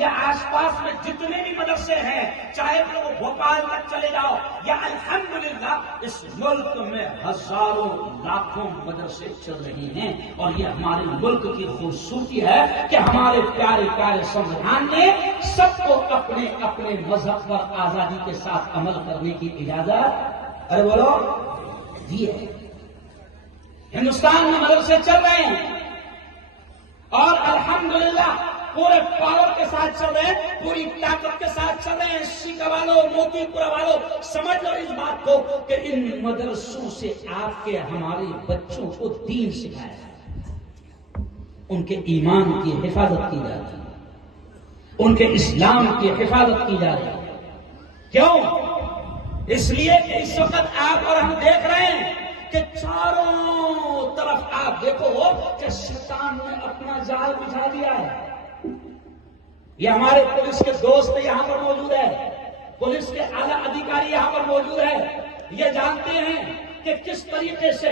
یا آس پاس میں جتنے بھی مدرسے ہیں، چاہے وہ بھوپال تک چلے جاؤ، یا الحمدللہ اس ملک میں ہزاروں لاکھوں مدرسے چل رہے ہیں. اور یہ ہمارے ملک کی خوبصورتی ہے کہ ہمارے پیارے پیارے سنویدھان نے سب کو اپنے اپنے مذہب پر آزادی کے ساتھ عمل کرنے کی اجازت ارے بولو دی ہے. ہندوستان میں مدرسے چل رہے ہیں اور الحمدللہ پورے پاور کے ساتھ چل رہے ہیں، پوری طاقت کے ساتھ چل رہے ہیں. سیکا والوں، موتی پورا والوں، سمجھ لو اس بات کو کہ ان مدرسوں سے آپ کے ہمارے بچوں کو دین سکھایا ہے، ان کے ایمان کی حفاظت کی جا رہی ہے، ان کے اسلام کی حفاظت کی جا رہی ہے. کیوں؟ اس لیے کہ اس وقت آپ اور ہم دیکھ رہے ہیں کہ چاروں طرف آپ دیکھو کہ شیطان نے اپنا جال بچھا دیا ہے. یہ ہمارے پولیس کے دوست یہاں پر موجود ہے، پولیس کے اعلیٰ ادھیکاری یہاں پر موجود ہے. یہ جانتے ہیں کہ کس طریقے سے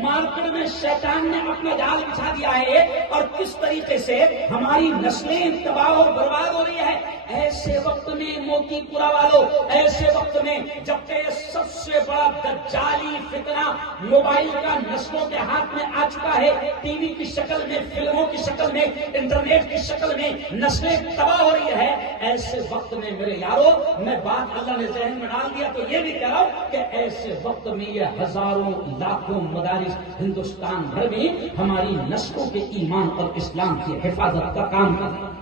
مارکیٹ میں شیطان نے اپنا جال بچھا دیا ہے اور کس طریقے سے ہماری نسلیں تباہ و برباد ہو رہی ہے. ایسے وقت میں موتی پورا والوں، ایسے وقت میں جبکہ یہ سب سے بڑا دجالی فتنہ موبائل کا نسلوں کے ہاتھ میں آ چکا ہے، ٹی وی کی شکل میں، فلموں کی شکل میں، انٹرنیٹ کی شکل میں نسلیں تباہ ہو رہی ہے. ایسے وقت میں میرے یارو، میں بات اللہ نے ذہن میں ڈال دیا تو یہ بھی کہہ رہا ہوں کہ ایسے وقت میں یہ ہزاروں لاکھوں مدارس ہندوستان بھر میں ہماری نسلوں کے ایمان اور اسلام کی حفاظت کا کام کر رہے ہیں.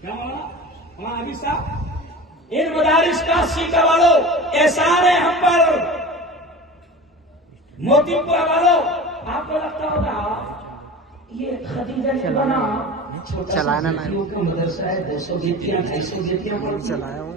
کیا مولانا ابھی صاحب، ان مدارس کا سیکا والوں احسان ہے ہم پر. موتی پورا والوں، آپ کو لگتا ہوگا یہ خدیجہ نے بنا چلانا مدرسہ ہے، 200 بیٹیاں 250 بیٹیاں چلایا ہوں.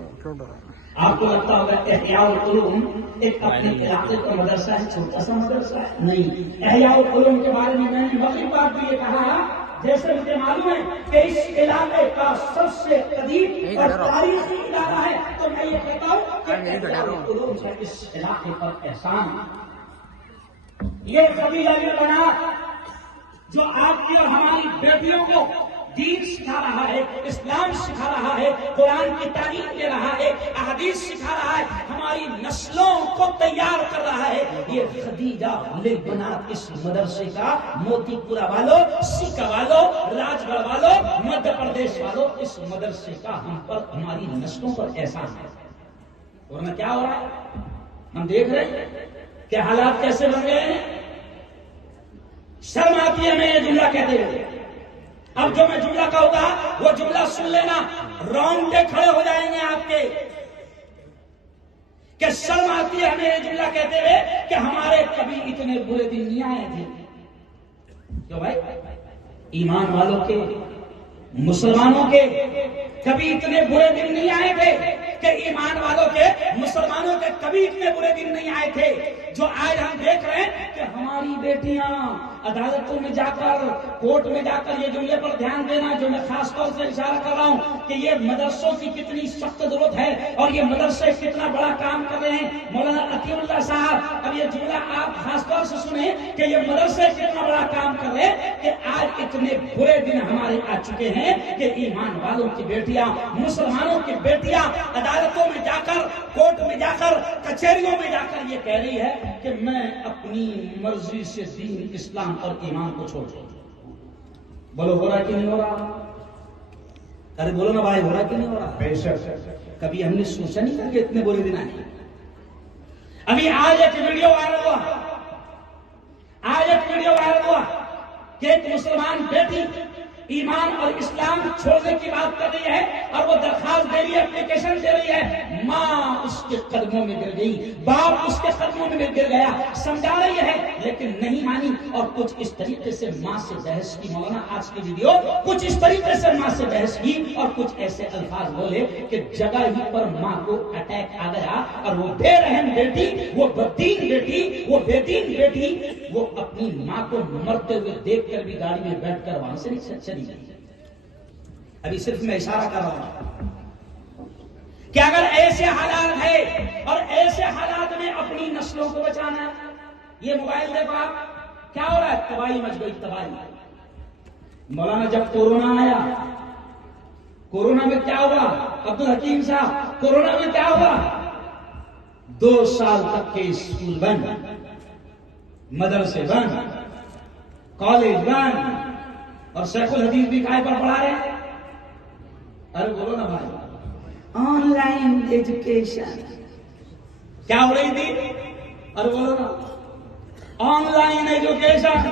آپ کو لگتا ہوگا احیاء العلوم ایک اپنے علاقے کا مدرسہ ہے، چھوٹا سا مدرسہ ہے. نہیں، احیاء العلوم کے بارے میں نے مغرب بات بھی یہ کہا، جیسے مجھے معلوم ہے کہ اس علاقے کا سب سے قدیم اور تاریخی ادارہ ہے، تو میں یہ کہتا ہوں کہ احیاء العلوم کا اس علاقے پر احسان. یہ خدیجہ نے بنا جو آپ کی اور ہماری بیٹیوں کو دین سکھا رہا ہے، اسلام سکھا رہا ہے، قرآن کی تعلیم دے رہا ہے، احادیث سکھا رہا ہے، ہماری نسلوں کو تیار کر رہا ہے. یہ خدیجہ بنات اس مدرسے کا موتی پورا والوں، سیکا والوں، راج گڑھ والوں، مدھیہ پردیش والوں، اس مدرسے کا ہم پر، ہماری نسلوں پر احسان ہے. ورنہ کیا ہو رہا ہے؟ ہم دیکھ رہے ہیں کہ حالات کیسے بن گئے ہیں. شرم آتی ہے میں یہ جملہ کہتے ہوئے. اب جو میں جملہ کہوں گا وہ جملہ سن لینا، رونگٹے کھڑے ہو جائیں گے آپ کے، کہ شرم آتی ہے ہمیں یہ جملہ کہتے ہوئے کہ ہمارے کبھی اتنے برے دن نہیں آئے تھے. کیوں بھائی؟ ایمان والوں کے، مسلمانوں کے کبھی اتنے برے دن نہیں آئے تھے کہ ایمان والوں کے، مسلمانوں کے کبھی اتنے برے دن نہیں آئے تھے جو آج ہم دیکھ رہے ہیں کہ ہماری بیٹیاں عدالتوں میں جا کر، کورٹ میں جا کر، یہ جملے پر دھیان دینا جو میں خاص طور سے اشارہ کر رہا ہوں کہ یہ مدرسوں کی کتنی سخت ضرورت ہے اور یہ مدرسے کتنا بڑا کام کر رہے ہیں. مولانا عطیہ اللہ صاحب، اب یہ جملہ آپ خاص طور سے سنیں کہ یہ مدرسے کتنا بڑا کام کر رہے ہیں کہ آج اتنے برے دن ہمارے آ چکے ہیں کہ ایمان والوں کی بیٹیاں، مسلمانوں کی بیٹیاں عدالتوں میں جا کر، کورٹ میں جا کر، کچہریوں میں جا کر یہ کہہ رہی ہے کہ میں اپنی مرضی سے دین، اسلام اور ایمان کو چھوڑ دوں. بولو ہو رہا کہ نہیں ہو رہا؟ ارے بولو نا بھائی، ہو رہا کہ نہیں ہو رہا؟ بے شک. کبھی ہم نے سوچا نہیں تھا کہ اتنے برے دن آئے. ابھی آج ایک ویڈیو وائرل ہوا کہ ایک مسلمان بیٹی ایمان اور اسلام چھوڑنے کی بات کر رہی ہے اور وہ درخواست دے رہی ہے، اپلیکیشن دے رہی ہے. ماں اس کے قدموں میں گر گئی، باپ اس کے قدموں میں گر گیا، سمجھا رہی ہے لیکن نہیں مانی اور کچھ اس طریقے سے ماں سے بحث کی. مولانا آج کی ویڈیو کچھ اس طریقے سے ماں سے بحث کی اور کچھ ایسے الفاظ بولے کہ جگہ ہی پر ماں کو اٹیک آ گیا اور وہ بے رحم بیٹی، وہ بدین بیٹی، وہ بے دین بیٹی، وہ اپنی ماں کو مرتے ہوئے دیکھ کر بھی گاڑی میں بیٹھ کر وہاں سے نہیں چلی گئی. ابھی صرف میں اشارہ کر رہا ہوں کہ اگر ایسے حالات ہے اور ایسے حالات میں اپنی نسلوں کو بچانا ہے. یہ موبائل دیکھو آپ کیا ہو رہا ہے، تباہی مچ گئی، تباہی. مولانا جب کورونا آیا کورونا میں کیا ہوا عبد الحکیم صاحب؟ کورونا میں کیا ہوا؟ 2 سال تک کے اسکول بند، مدرسے بند، کالج بند، اور شیخ الحدیث بھی کائے پر پڑھا رہے ہیں؟ ارے بولو نا بھائی، آن لائن ایجوکیشن کیا ہو رہی تھی؟ ارے بولو نا، آن لائن ایجوکیشن